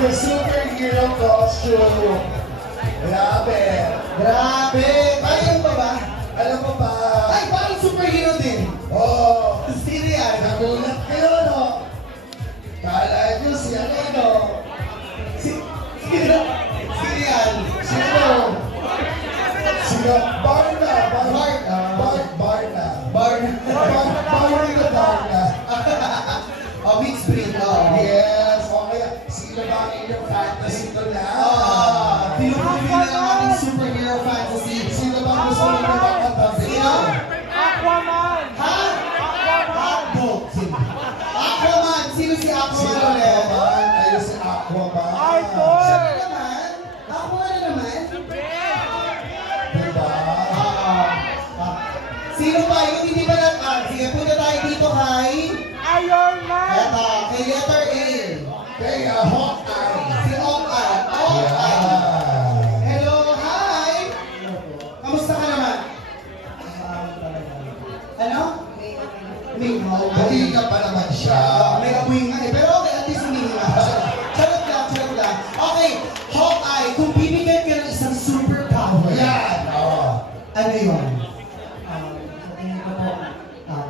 The superhero costume. Grabe. Grabe! Kaya mo ba? Alam mo ba? Ay, parang superhero din. Oh. Sino yan? Nagulat kayo, no? Kala nyo si ano? Sino yan? Sino? Sino? Barna. Barna. Oh, mixed breed. Yes. O kaya, sino ba ang inyong fantasy to na? Pinupili na ang ating superhero fantasy. Sino ba ang gusto nyo makatabi? Sino? Aquaman! Ha? Aquaman! Aquaman! Sino si Aquaman ulit? Aquaman. Ayun si Aquaman. Arthur! Sino naman? Aquaman na naman? Diba? Sino pa? Yung hindi ba natin? Sige, punta tayo dito kay... Iron Man! Eto, kay letter A. Kay Hawkeye. Si Hawkeye. Hello, hi! Kamusta ka naman? Ano? Hindi ka pa naman siya. May abuing nga eh. Pero okay, at least hindi nga. Charot lang. Okay, Hawkeye, kung bibigyan ka ng isang superpower, Yan. ano yun? Tingin ko po,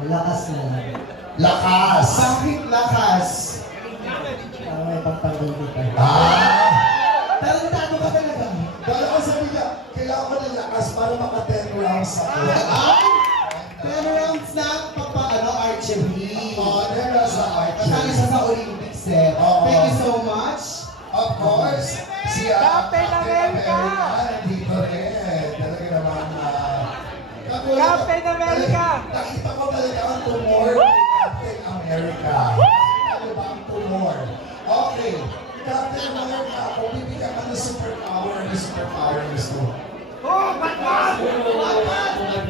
lakas na lang. Lakas. Bakit lakas? Para may pagtanggol dito. Talentado ka talaga. Kala ko sabi niya, kailangan ko ng lakas para maka-10 rounds ako. Ay! 10 rounds na archery. There sa Kasali siya sa Olympics eh. Thank you so much. Of course, si Captain America. Nandito rin. Talaga naman. Captain America. Nakita ko talaga ang tumor ni Captain America. Ano ba ang tumor? Okay. Captain America, kung bibigyan ka ng superpower, ano superpower gusto mo? Oh, Batman!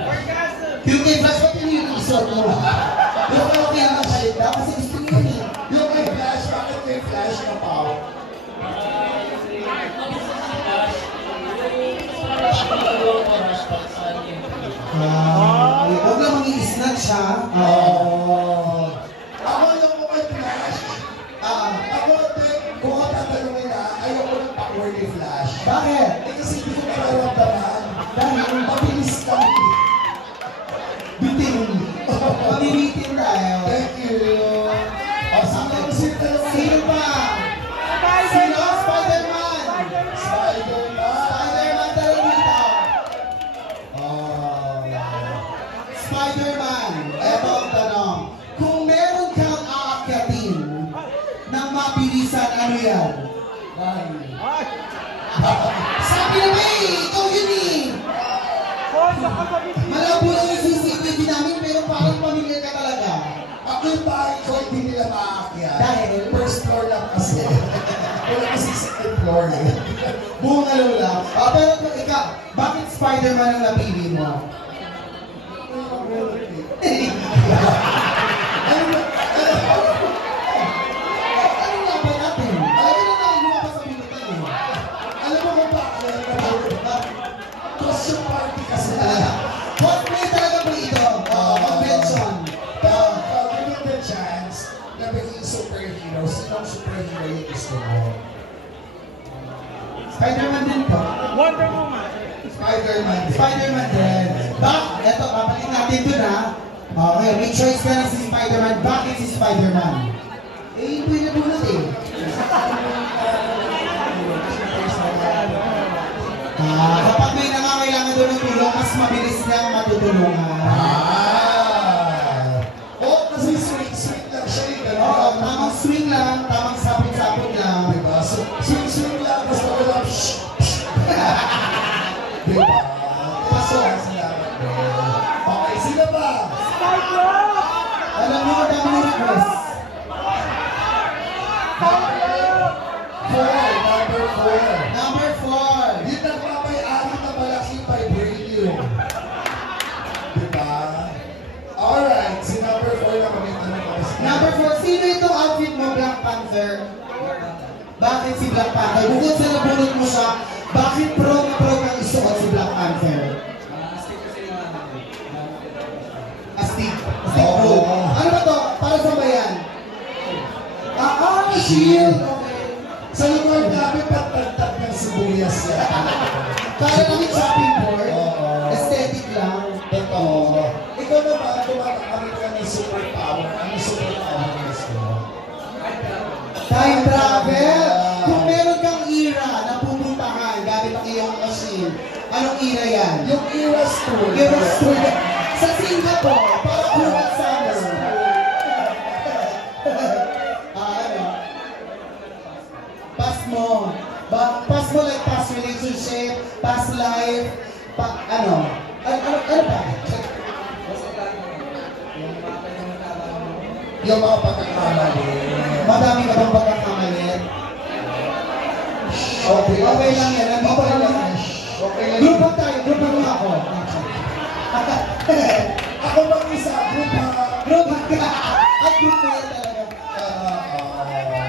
Orgasm! Yung kay Flash, ba't yun yung isot mo? Yung kay okay naman salita kasi gusto niyo yun eh. Yung may flash, bakit may flash na power? Huwag lang mag-i-snatch ha. Ako yung may flash. Ako, kung ako tatanungin na, ayoko ng power ni Flash. Bakit? Kasi hindi ko nararamdaman. Dahil Mabilis kami. bitin. Pamimitin tayo. Thank you. Sino pa? Sino? Spider-Man! Spider-Man talaga dito. Spider-Man, eto ang tanong. Kung meron kang aakyatin ng mabilisan, ano yan? Sabi na ba eh, ikaw yun eh. Oh, nakagabi Malabo lang yung CCTV namin pero parang pamilya ka talaga. Ako yung bahay ko, hindi nila maaakyan. Dahil? First floor lang kasi. Wala kasi second floor eh. Buong alaw lang. Pero ikaw, bakit Spider-Man ang napili mo? Ano nga ba natin? Alam mo na tayo lumabas sa minutan eh. Alam mo kung bakit? Costume party kasi. Cosplay talaga po ito. Convention. Pero, given the chance na maging superhero, sinong superhero yung gusto mo? Spider-Man din po. Wonder Woman! Spider-Man. Spider-Man din. Eto, kapalit natin dun ha. Okay, may choice ka na si Spider-Man. Bakit si Spider-Man? Eh, pwede po natin. Kapag may nangangailangan doon ng tulong, mas mabilis niyang matutulungan. Kasi sweet lang siya eh. Oo, tamang swing lang, tamang sapot-sapot lang. Diba? So, swing lang, basta ko lang, Diba? Pasok. Okay, sino ba? Cyclops! Alam mo, dami na request. Number 4. Number 4. Yung nagpapay-ari na malaking vibranium. Diba? Alright, si number 4 na kami tanong ko. Number 4, sino itong outfit mo, Black Panther? Bakit si Black Panther? Bukod sa nabunot mo siya, bakit pro na pro kang isuot si Black Panther? Astig. Astig pro. Ano ba to? Para sa bayan? Shield. Okay. Sa lugar sibuyas yan. Kaya namin shopping board. Oo. Aesthetic lang. Totoo. Ikaw naman, tumatakami ka ng superpower. Ano superpower mo gusto mo? Time travel. Kung meron kang era na pupuntahan gamit ang iyong machine, anong era yan? Yung Eras Tour. Eras Tour. Sa Singapore, para Cruel Summer. Ano? Pass mo. Pass mo like past relationship, past life, ano? Ano ba? Yung mga pagkakamali. Madami ka bang pagkakamali? Okay lang yan. Nandito Okay lang lang. yan. Okay lang. Group up tayo. Group up ako. Ako bang isa? Group ha? Group up ka. At group na yan talaga.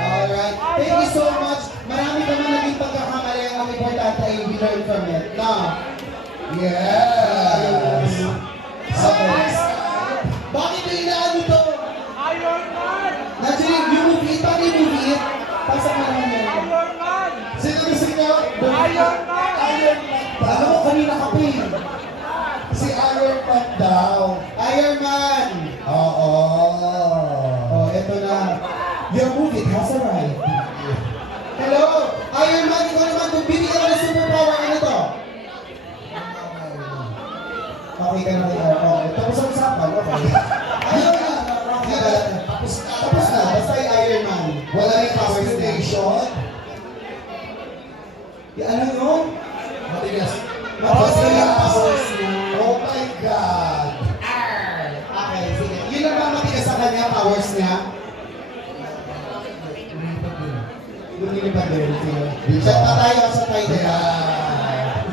Alright. Thank you so much. Marami ka na naging pagkakamali. Ang importante ay we learn from it. No? Yes. So, Bakit na inaano to? Iron Man! Naturally, yung movie, paano yung movie? Pasok na naman yan. Iron Man! sino gusto niyo? Iron Man! Iron Man Alam mo, daw. kanina ka pa eh. Si Iron Man daw. Iron Man! Oo. Oh, eto na. Your movie has arrived. Hello! Iron Man, ikaw naman, kung bibigyan ka ng superpower, ano to? Okay ka na rin. Okay. Tapos ang usapan, okay. Ayun na. Tapos na. Basta yung Iron Man. Wala yung explanation. Ano yun? Matigas. Basta yung powers niya. Oh my God. Okay, sige. Yun lang ba matigas sa kanya, powers niya? Lumilipad din. Chat pa tayo sa title. Ayan.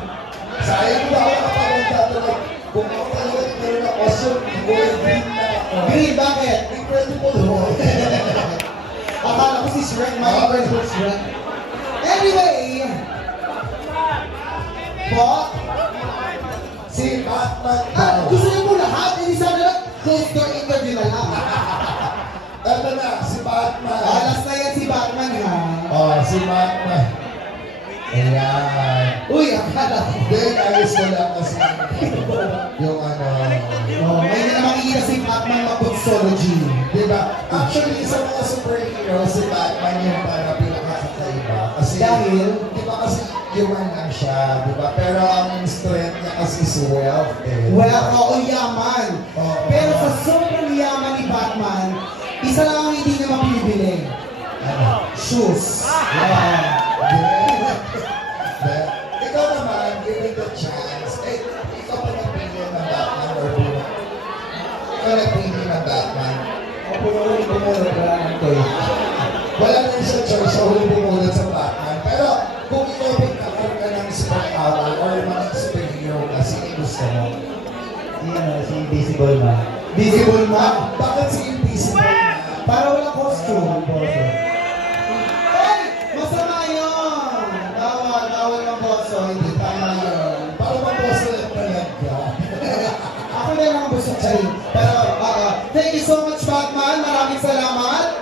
Sayang ba ako kapag tuloy. Kung ako talaga nagkaroon ng costume, green na ako. Green, bakit? Incredible Hulk. Akala ko si Shrek, my favorite Shrek. Anyway! What? Si Batman Ah, daw. gusto niyo po lahat? Hindi sana lang close door interview na lang. Ito na, si Batman. Last na yan si Batman ha. Oh, si Batman. Ayan. Uy, akala ko. Then, ayos ko lang kasi yung ano. Oh, may na makikita si Batman mag-boxology. Diba? Actually, sa mga superhero, si Batman yung para pinakakakaiba. Kasi, Dahil? diba kasi human lang siya, diba? Pero ang strength niya kasi is wealth eh. Well, oo, yaman. Oo. Pero sa sobrang yaman ni Batman, isa lang ang hindi niya mapibili. Ano? Shoes. Then, ikaw naman, given the chance, eh, ikaw pa nagpili ng Batman or Bruno? Ikaw nagpili ng Batman? Wala rin siya choice sa huli bumulot sa Batman. Pero kung ikaw magkakaroon ka ng superpower or mga superhero ka, sino gusto mo? Si Invisible Man. Visible man. Bakit si Invisible Man? Para walang costume. Ay! Masama yun! Bawal ng boso. Hindi tama yun. Para mag-boss na lang talaga. Ako na lang ang gusto sa'yo. Pero, thank you so much, Batman. Maraming salamat.